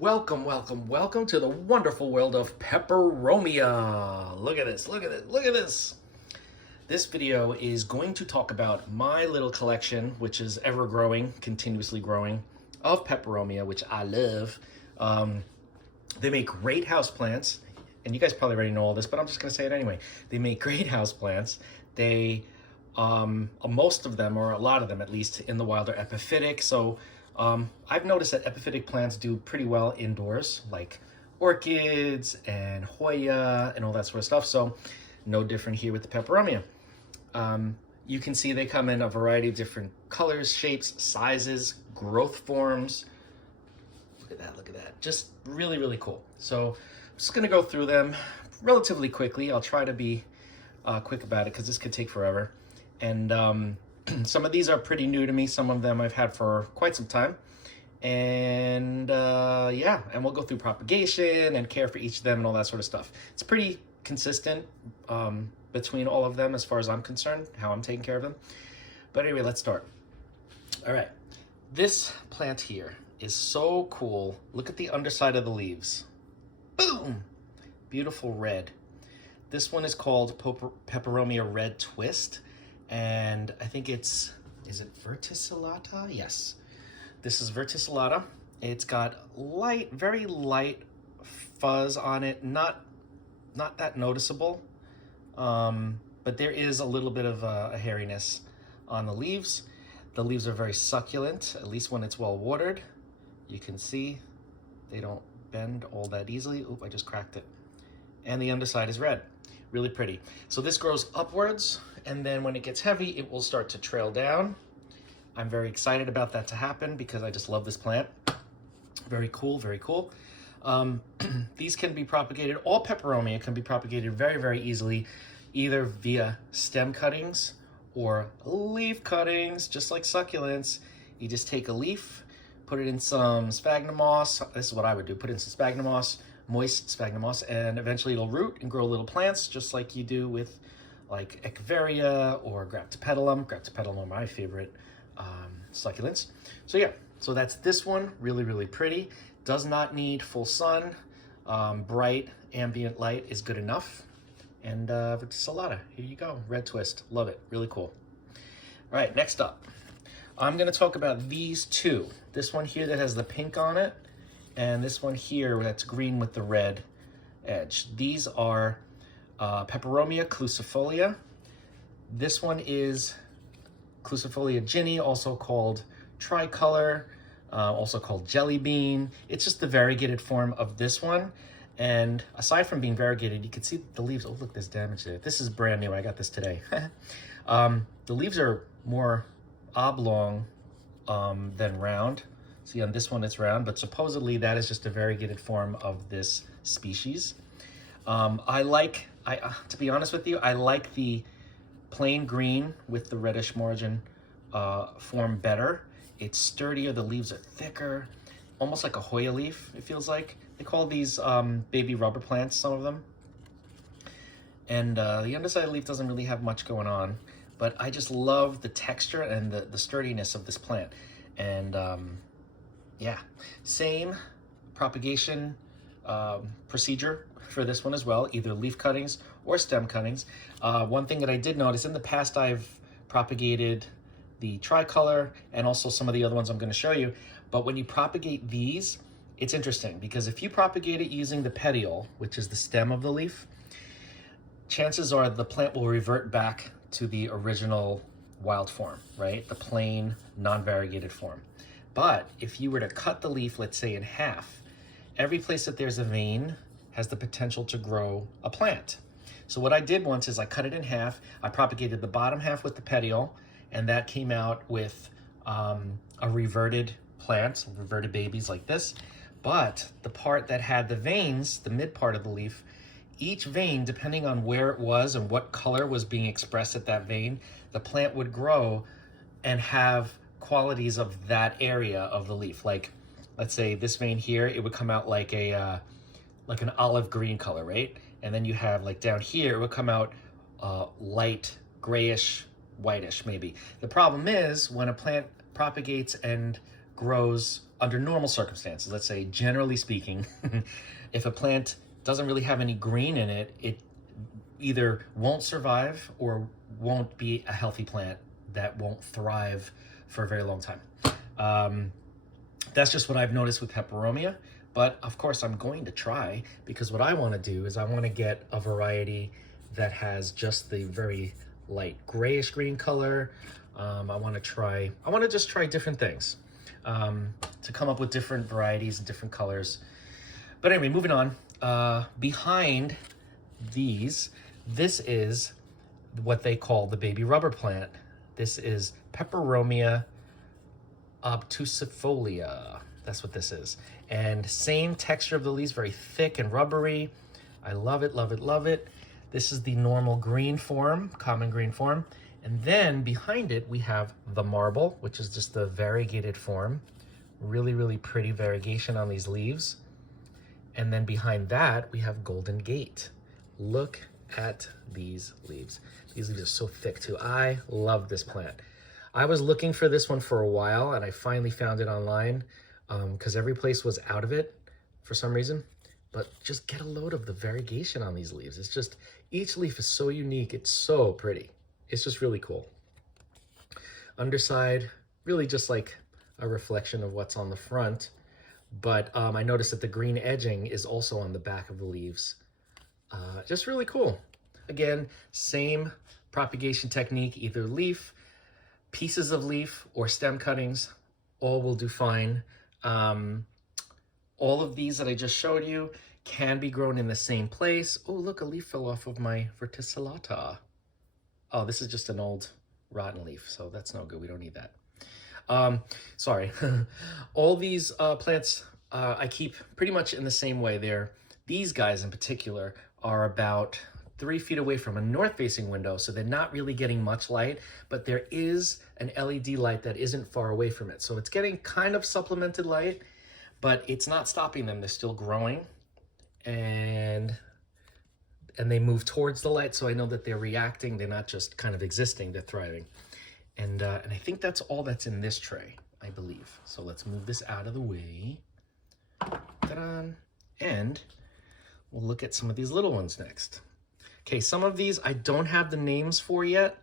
Welcome, welcome, welcome to the wonderful world of Peperomia. Look at this, look at it, look at this. This video is going to talk about my little collection, which is ever growing, continuously growing, of Peperomia, which I love. They make great houseplants, and you guys probably already know all this, but I'm just gonna say it anyway. They make great houseplants. They, most of them, or a lot of them at least, in the wild are epiphytic, so I've noticed that epiphytic plants do pretty well indoors, like orchids and Hoya and all that sort of stuff. So no different here with the Peperomia. You can see they come in a variety of different colors, shapes, sizes, growth forms. Look at that, look at that. Just really, really cool. So I'm just gonna go through them relatively quickly. I'll try to be quick about it because this could take forever. And some of these are pretty new to me. Some of them I've had for quite some time. And yeah, and we'll go through propagation and care for each of them and all that sort of stuff. It's pretty consistent between all of them as far as I'm concerned, how I'm taking care of them. But anyway, let's start. All right, this plant here is so cool. Look at the underside of the leaves. Boom! Beautiful red. This one is called Peperomia Red Twist. And I think is it verticillata? Yes, this is verticillata. It's got light, very light fuzz on it, not that noticeable, but there is a little bit of a hairiness on the leaves. The leaves are very succulent, at least when it's well watered. You can see they don't bend all that easily. Oop, I just cracked it. And the underside is red. Really pretty. So this grows upwards, and then when it gets heavy, it will start to trail down. I'm very excited about that to happen because I just love this plant. Very cool, very cool. These can be propagated, all Peperomia can be propagated very, very easily, either via stem cuttings or leaf cuttings, just like succulents. You just take a leaf, put it in some sphagnum moss. This is what I would do, put in some sphagnum moss, moist sphagnum moss, and eventually it'll root and grow little plants just like you do with like Echeveria or Graptopetalum. Graptopetalum are my favorite succulents. So yeah, so that's this one. Really, really pretty. Does not need full sun. Bright ambient light is good enough. And verticillata, here you go. Red Twist, love it, really cool. All right, next up, I'm gonna talk about these two. This one here that has the pink on it, and this one here that's green with the red edge. These are Peperomia clusifolia. This one is Clusifolia ginny, also called Tricolor, also called jelly bean. It's just the variegated form of this one. And aside from being variegated, you can see the leaves. Oh, look, there's damage there. This is brand new. I got this today. The leaves are more oblong than round. See, on this one it's round, but supposedly that is just a variegated form of this species. To be honest with you, I like the plain green with the reddish margin form better. It's sturdier, the leaves are thicker, almost like a Hoya leaf, it feels like. They call these baby rubber plants, some of them. And the underside leaf doesn't really have much going on, but I just love the texture and the sturdiness of this plant. And yeah, same propagation procedure for this one as well, either leaf cuttings or stem cuttings. One thing that I did notice, in the past I've propagated the tricolor and also some of the other ones I'm going to show you, but when you propagate these, it's interesting because if you propagate it using the petiole, which is the stem of the leaf, chances are the plant will revert back to the original wild form, right? The plain, non-variegated form. But if you were to cut the leaf, let's say in half, every place that there's a vein has the potential to grow a plant. So what I did once is I cut it in half, I propagated the bottom half with the petiole, and that came out with a reverted plant, reverted babies like this. But the part that had the veins, the mid part of the leaf, each vein, depending on where it was and what color was being expressed at that vein, the plant would grow and have qualities of that area of the leaf. Like, let's say this vein here, it would come out like a like an olive green color, right? And then you have like down here, it would come out light grayish, whitish maybe. The problem is when a plant propagates and grows under normal circumstances. Let's say, generally speaking, if a plant doesn't really have any green in it, it either won't survive or won't be a healthy plant that won't thrive for a very long time. That's just what I've noticed with Peperomia, but of course I'm going to try, because what I want to do is I want to get a variety that has just the very light grayish green color. I want to just try different things to come up with different varieties and different colors. But anyway, moving on. Behind these, this is what they call the baby rubber plant. This is Peperomia obtusifolia. That's what this is. And same texture of the leaves, very thick and rubbery. I love it, love it, love it. This is the normal green form, common green form. And then behind it, we have the marble, which is just the variegated form. Really, really pretty variegation on these leaves. And then behind that, we have Golden Gate. Look at these leaves. These leaves are so thick too. I love this plant. I was looking for this one for a while, and I finally found it online because every place was out of it for some reason. But just get a load of the variegation on these leaves. It's just, each leaf is so unique. It's so pretty. It's just really cool. Underside, really just like a reflection of what's on the front. But I noticed that the green edging is also on the back of the leaves. Just really cool. Again, same propagation technique, either leaf, pieces of leaf, or stem cuttings, all will do fine. All of these that I just showed you can be grown in the same place. Oh, look, a leaf fell off of my verticillata. Oh, this is just an old rotten leaf, so that's no good. We don't need that. Sorry. All these plants I keep pretty much in the same way. These guys in particular are about 3 feet away from a north-facing window, so they're not really getting much light, but there is an LED light that isn't far away from it. So it's getting kind of supplemented light, but it's not stopping them. They're still growing, and they move towards the light, so I know that they're reacting. They're not just kind of existing, they're thriving. And I think that's all that's in this tray, I believe. So let's move this out of the way. Ta-da! And we'll look at some of these little ones next. Okay, some of these I don't have the names for yet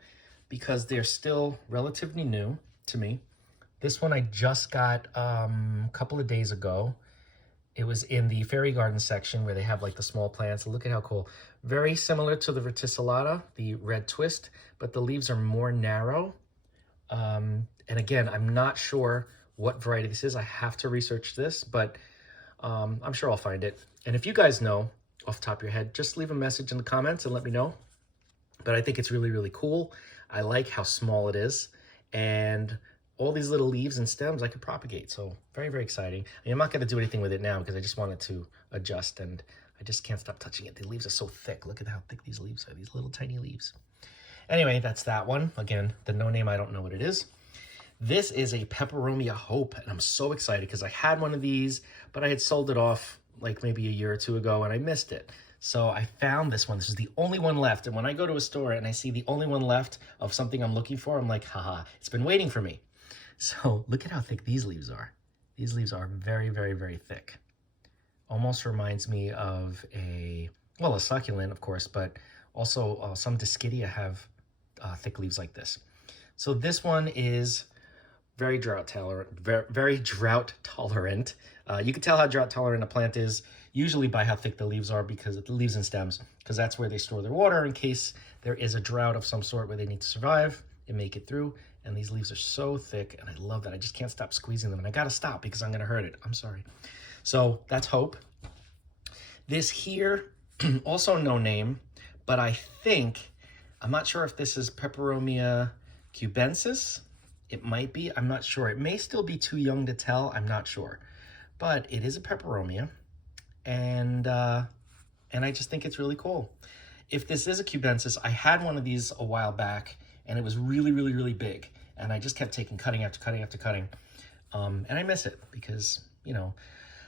because they're still relatively new to me. This one I just got a couple of days ago. It was in the fairy garden section where they have like the small plants. Look at how cool. Very similar to the verticillata, the red twist, but the leaves are more narrow. And again, I'm not sure what variety this is. I have to research this, but I'm sure I'll find it. And if you guys know off the top of your head, just leave a message in the comments and let me know. But I think it's really, really cool. I like how small it is. And all these little leaves and stems I could propagate. So very, very exciting. I mean, I'm not going to do anything with it now because I just wanted to adjust, and I just can't stop touching it. The leaves are so thick. Look at how thick these leaves are, these little tiny leaves. Anyway, that's that one. Again, the no name, I don't know what it is. This is a Peperomia Hope, and I'm so excited because I had one of these, but I had sold it off like maybe a year or two ago, and I missed it. So I found this one. This is the only one left, and when I go to a store and I see the only one left of something I'm looking for, I'm like, haha, it's been waiting for me. So look at how thick these leaves are. These leaves are very, very, very thick. Almost reminds me of a succulent, of course, but also some Dischidia have thick leaves like this. So this one is very drought tolerant. Very drought tolerant. You can tell how drought tolerant a plant is usually by how thick the leaves are, because of the leaves and stems, because that's where they store their water in case there is a drought of some sort where they need to survive and make it through. And these leaves are so thick, and I love that. I just can't stop squeezing them, and I gotta stop because I'm gonna hurt it. I'm sorry. So that's Hope. This here, also no name, but I think, I'm not sure if this is Peperomia cubensis. It might be, I'm not sure. It may still be too young to tell, I'm not sure. But it is a Peperomia, and I just think it's really cool. If this is a cubensis, I had one of these a while back, and it was really, really, really big. And I just kept taking cutting after cutting after cutting. And I miss it because, you know,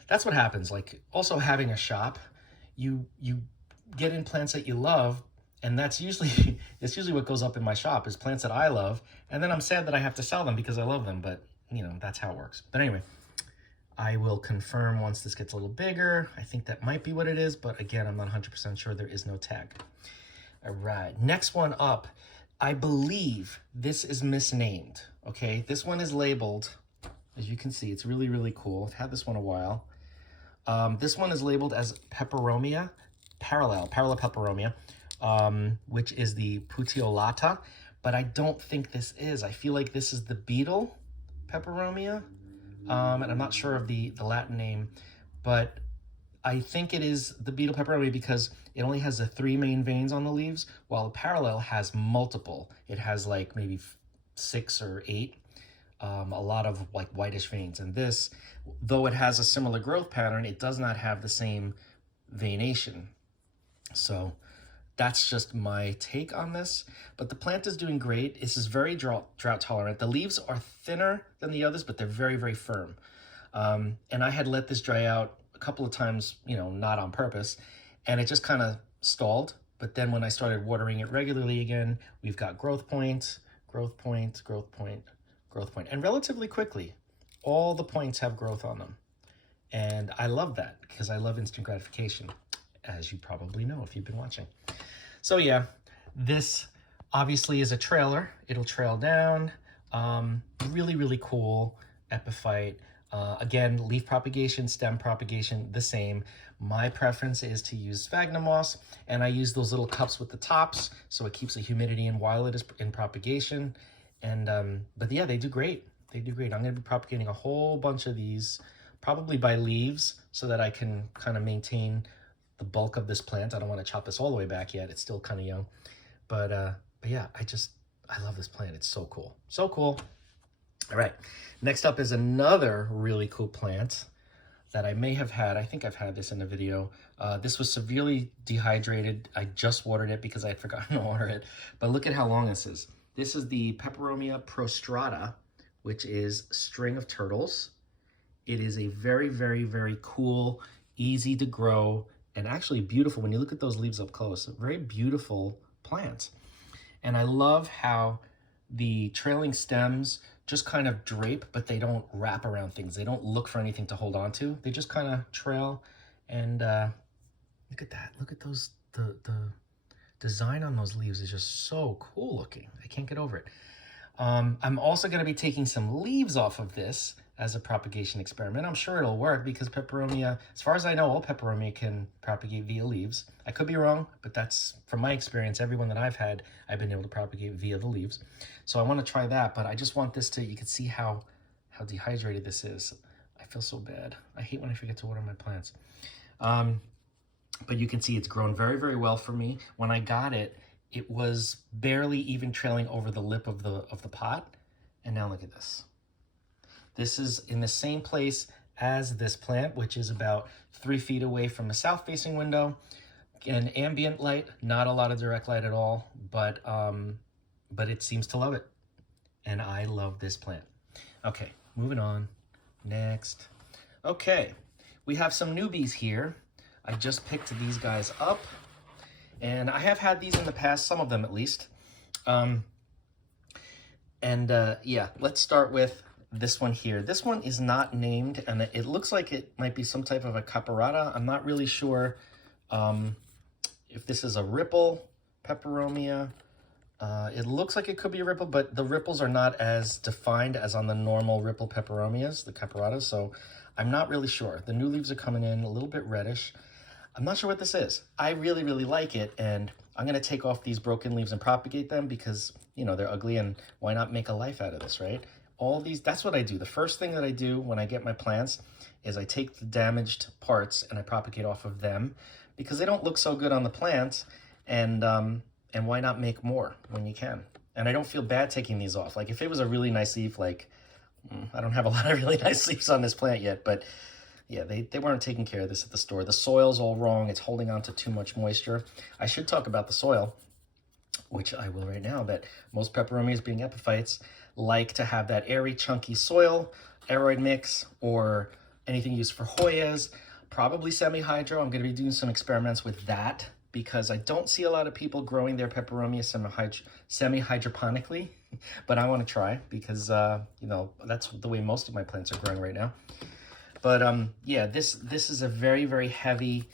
that's what happens. Like, also having a shop, you get in plants that you love, and that's usually what goes up in my shop is plants that I love. And then I'm sad that I have to sell them because I love them, but you know, that's how it works. But anyway, I will confirm once this gets a little bigger. I think that might be what it is, but again, I'm not 100% sure. There is no tag. All right, next one up. I believe this is misnamed, okay? This one is labeled, as you can see, it's really, really cool. I've had this one a while. This one is labeled as Peperomia, parallel Peperomia, which is the Petiolata, but I don't think this is. I feel like this is the beetle Peperomia, and I'm not sure of the Latin name, but I think it is the beetle Peperomia because it only has the 3 main veins on the leaves, while the parallel has multiple. It has like maybe 6 or 8, a lot of like whitish veins. And this, though it has a similar growth pattern, it does not have the same veination. So that's just my take on this. But the plant is doing great. This is very drought tolerant. The leaves are thinner than the others, but they're very, very firm. And I had let this dry out a couple of times, you know, not on purpose, and it just kind of stalled. But then when I started watering it regularly again, we've got growth point, growth point, growth point, growth point, and relatively quickly, all the points have growth on them. And I love that because I love instant gratification, as you probably know if you've been watching. So yeah, this obviously is a trailer. It'll trail down. Really, really cool epiphyte. Again, leaf propagation, stem propagation, the same. My preference is to use sphagnum moss, and I use those little cups with the tops so it keeps the humidity in while it is in propagation. And but yeah, they do great. They do great. I'm going to be propagating a whole bunch of these, probably by leaves, so that I can kind of maintain the bulk of this plant. I don't want to chop this all the way back yet. It's still kind of young. But yeah, I love this plant. It's so cool. So cool. All right, next up is another really cool plant that I may have had. I think I've had this in a video. This was severely dehydrated. I just watered it because I had forgotten to water it. But look at how long this is. This is the Peperomia prostrata, which is string of turtles. It is a very, very, very cool, easy to grow, and actually beautiful. When you look at those leaves up close, very beautiful plant. And I love how the trailing stems just kind of drape, but they don't wrap around things. They don't look for anything to hold on to. They just kind of trail. And look at that. Look at those, the design on those leaves is just so cool looking. I can't get over it. I'm also going to be taking some leaves off of this as a propagation experiment. I'm sure it'll work because Peperomia, as far as I know, all Peperomia can propagate via leaves. I could be wrong, but that's, from my experience, everyone that I've had, I've been able to propagate via the leaves. So I want to try that, but I just want this to, you can see how dehydrated this is. I feel so bad. I hate when I forget to water my plants. But you can see it's grown very, very well for me. When I got it, it was barely even trailing over the lip of the pot. And now look at this. This is in the same place as this plant, which is about 3 feet away from a south-facing window. And ambient light, not a lot of direct light at all, but it seems to love it. And I love this plant. Okay, moving on. Next. Okay, we have some newbies here. I just picked these guys up. And I have had these in the past, some of them at least. Yeah, let's start with this one here. This one is not named, and it looks like it might be some type of a caparata. I'm not really sure if this is a ripple Peperomia. It looks like it could be a ripple, but the ripples are not as defined as on the normal ripple Peperomias, the caparatas, so I'm not really sure. The new leaves are coming in a little bit reddish. I'm not sure what this is. I really, really like it, and I'm going to take off these broken leaves and propagate them because, you know, they're ugly, and why not make a life out of this, right? All these, that's what I do. The first thing that I do when I get my plants is I take the damaged parts and I propagate off of them because they don't look so good on the plant, and why not make more when you can? And I don't feel bad taking these off. Like if it was a really nice leaf, like I don't have a lot of really nice leaves on this plant yet, but yeah, they weren't taking care of this at the store. The soil's all wrong. It's holding on to too much moisture. I should talk about the soil, which I will right now, that most Peperomias, being epiphytes, like to have that airy, chunky soil, aeroid mix, or anything used for Hoyas, probably semi-hydro. I'm going to be doing some experiments with that because I don't see a lot of people growing their peperomia semi-hydroponically, but I want to try because, you know, that's the way most of my plants are growing right now. But yeah, this is a very, very heavy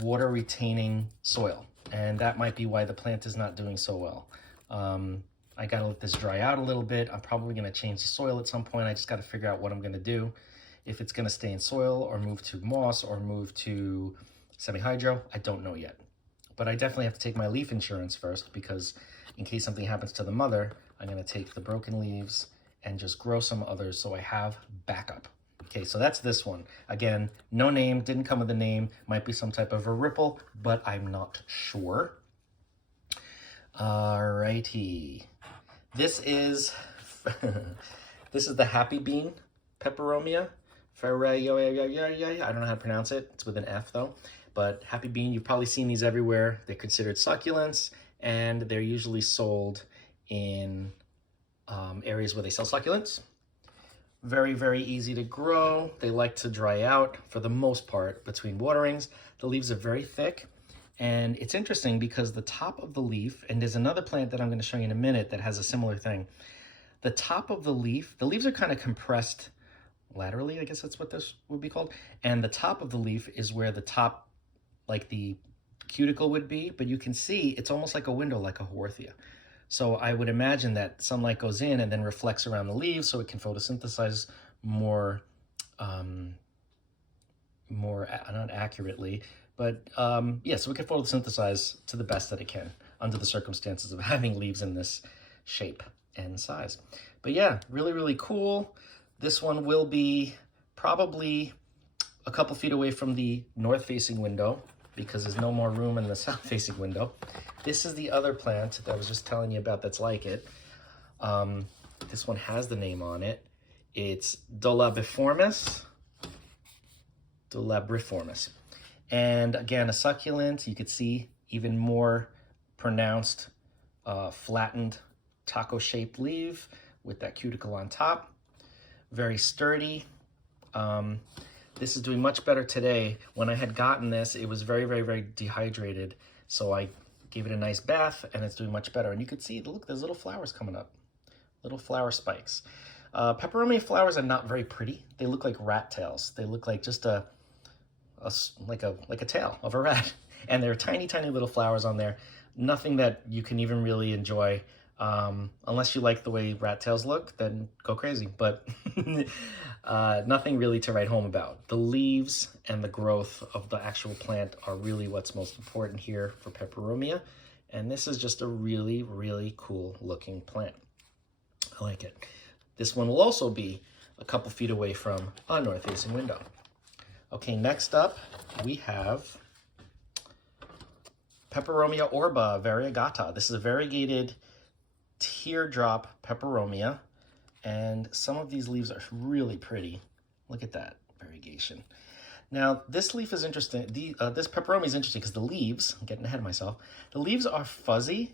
water retaining soil, and that might be why the plant is not doing so well. I gotta let this dry out a little bit. I'm probably gonna change the soil at some point. I just gotta figure out what I'm gonna do. If it's gonna stay in soil or move to moss or move to semi-hydro, I don't know yet. But I definitely have to take my leaf insurance first, because in case something happens to the mother, I'm gonna take the broken leaves and just grow some others so I have backup. Okay, so that's this one. Again, no name, didn't come with a name. Might be some type of a ripple, but I'm not sure. Alrighty. This is this is the Happy Bean Peperomia. I don't know how to pronounce it. It's with an F though. But Happy Bean, you've probably seen these everywhere. They're considered succulents, and they're usually sold in areas where they sell succulents. Very, very easy to grow. They like to dry out for the most part between waterings. The leaves are very thick, and it's interesting because the top of the leaf, and there's another plant that I'm going to show you in a minute that has a similar thing. The top of the leaves are kind of compressed laterally, I guess that's what this would be called. And the top of the leaf is where the top, like the cuticle would be, but you can see it's almost like a window, like a Haworthia. So I would imagine that sunlight goes in and then reflects around the leaves so it can photosynthesize more, not accurately, but yeah, so it can photosynthesize to the best that it can under the circumstances of having leaves in this shape and size. But yeah, really, really cool. This one will be probably a couple feet away from the north-facing window because there's no more room in the south-facing window. This is the other plant that I was just telling you about that's like it. This one has the name on it. It's Dolabriformis. And again, a succulent. You could see even more pronounced, flattened, taco-shaped leaf with that cuticle on top. Very sturdy. This is doing much better today. When I had gotten this, it was very, very, very dehydrated. So I gave it a nice bath, and it's doing much better. And you can see, look, there's little flowers coming up, little flower spikes. Peperomia flowers are not very pretty. They look like rat tails. They look like just like a tail of a rat. And there are tiny, tiny little flowers on there. Nothing that you can even really enjoy. Unless you like the way rat tails look, then go crazy. But nothing really to write home about. The leaves and the growth of the actual plant are really what's most important here for Peperomia. And this is just a really, really cool looking plant. I like it. This one will also be a couple feet away from a north-facing window. Okay, next up we have Peperomia orba variegata. This is a variegated teardrop peperomia, and some of these leaves are really pretty. Look at that variegation. Now this leaf is interesting. This peperomia is interesting because the leaves, I'm getting ahead of myself, the leaves are fuzzy.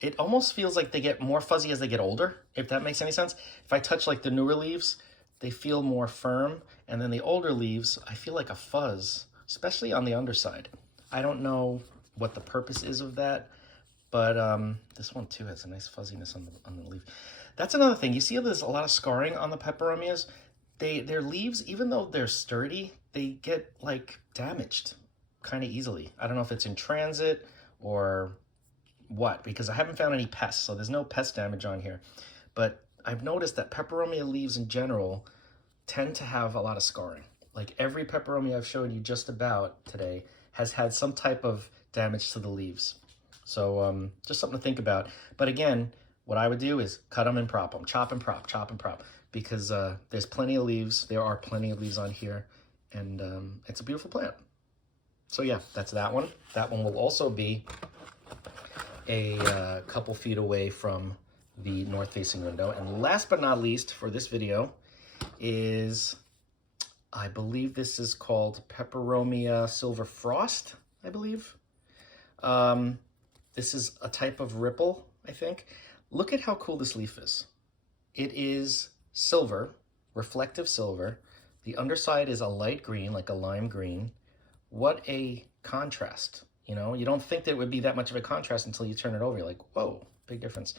It almost feels like they get more fuzzy as they get older, if that makes any sense. If I touch like the newer leaves, they feel more firm, and then the older leaves, I feel like a fuzz, especially on the underside. I don't know what the purpose is of that, but this one too has a nice fuzziness on the leaf. That's another thing. You see there's a lot of scarring on the peperomias. Their leaves, even though they're sturdy, they get like damaged kind of easily. I don't know if it's in transit or what, because I haven't found any pests, so there's no pest damage on here. But I've noticed that peperomia leaves in general tend to have a lot of scarring. Like every peperomia I've showed you just about today has had some type of damage to the leaves. So just something to think about. But again, what I would do is cut them and prop them, chop and prop, because there's plenty of leaves. There are plenty of leaves on here, and it's a beautiful plant. So yeah, that's that one. That one will also be a couple feet away from the north-facing window. And last but not least for this video is, I believe this is called Peperomia Silver Frost, I believe. This is a type of ripple, I think. Look at how cool this leaf is. It is silver, reflective silver. The underside is a light green, like a lime green, what a contrast. You know, you don't think that it would be that much of a contrast until you turn it over. You're like, whoa, big difference.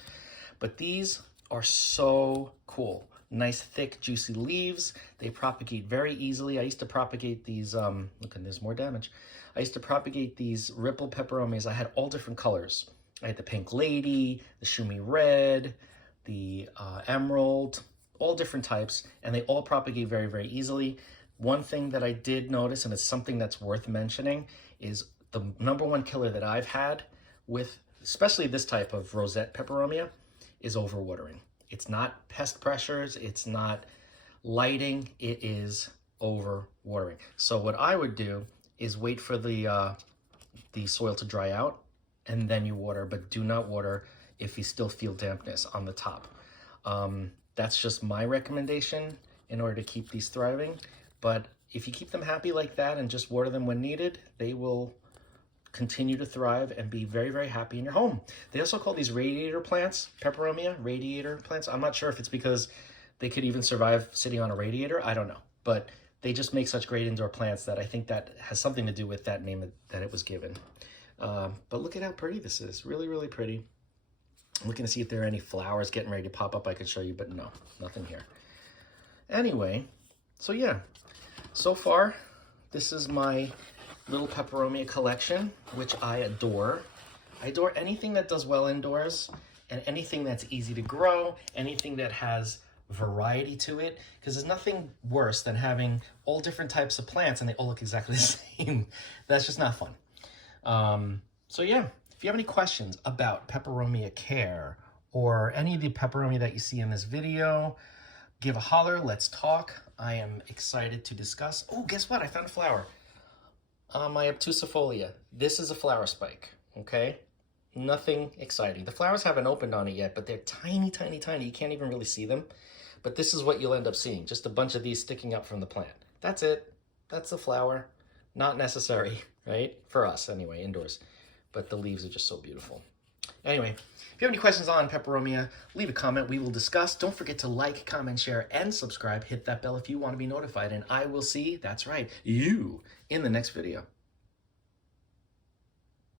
But these are so cool. Nice, thick, juicy leaves. They propagate very easily. I used to propagate these, look, and there's more damage. I used to propagate these ripple peperomias. I had all different colors. I had the pink lady, the shumi red, the emerald, all different types, and they all propagate very, very easily. One thing that I did notice, and it's something that's worth mentioning, is the #1 killer that I've had with, especially this type of rosette peperomia, is overwatering. It's not pest pressures, it's not lighting, it is overwatering. So what I would do is wait for the soil to dry out, and then you water, but do not water if you still feel dampness on the top. That's just my recommendation in order to keep these thriving. But if you keep them happy like that and just water them when needed, they will continue to thrive and be very, very happy in your home. They also call these radiator plants, Peperomia radiator plants. I'm not sure if it's because they could even survive sitting on a radiator. I don't know. But they just make such great indoor plants that I think that has something to do with that name that it was given. But look at how pretty this is. Really, really pretty. I'm looking to see if there are any flowers getting ready to pop up I could show you, but no, nothing here. Anyway, so yeah, so far, this is my little Peperomia collection, which I adore. I adore anything that does well indoors and anything that's easy to grow, anything that has variety to it, because there's nothing worse than having all different types of plants and they all look exactly the same. That's just not fun. So yeah, if you have any questions about Peperomia care or any of the Peperomia that you see in this video, give a holler, let's talk. I am excited to discuss. Oh, guess what? I found a flower. My obtusifolia. This is a flower spike, okay? Nothing exciting. The flowers haven't opened on it yet, but they're tiny, tiny, tiny. You can't even really see them. But this is what you'll end up seeing, just a bunch of these sticking up from the plant. That's it. That's the flower. Not necessary, right? For us, anyway, indoors. But the leaves are just so beautiful. Anyway, if you have any questions on Peperomia, leave a comment. We will discuss. Don't forget to like, comment, share, and subscribe. Hit that bell if you want to be notified. And I will see, that's right, you in the next video.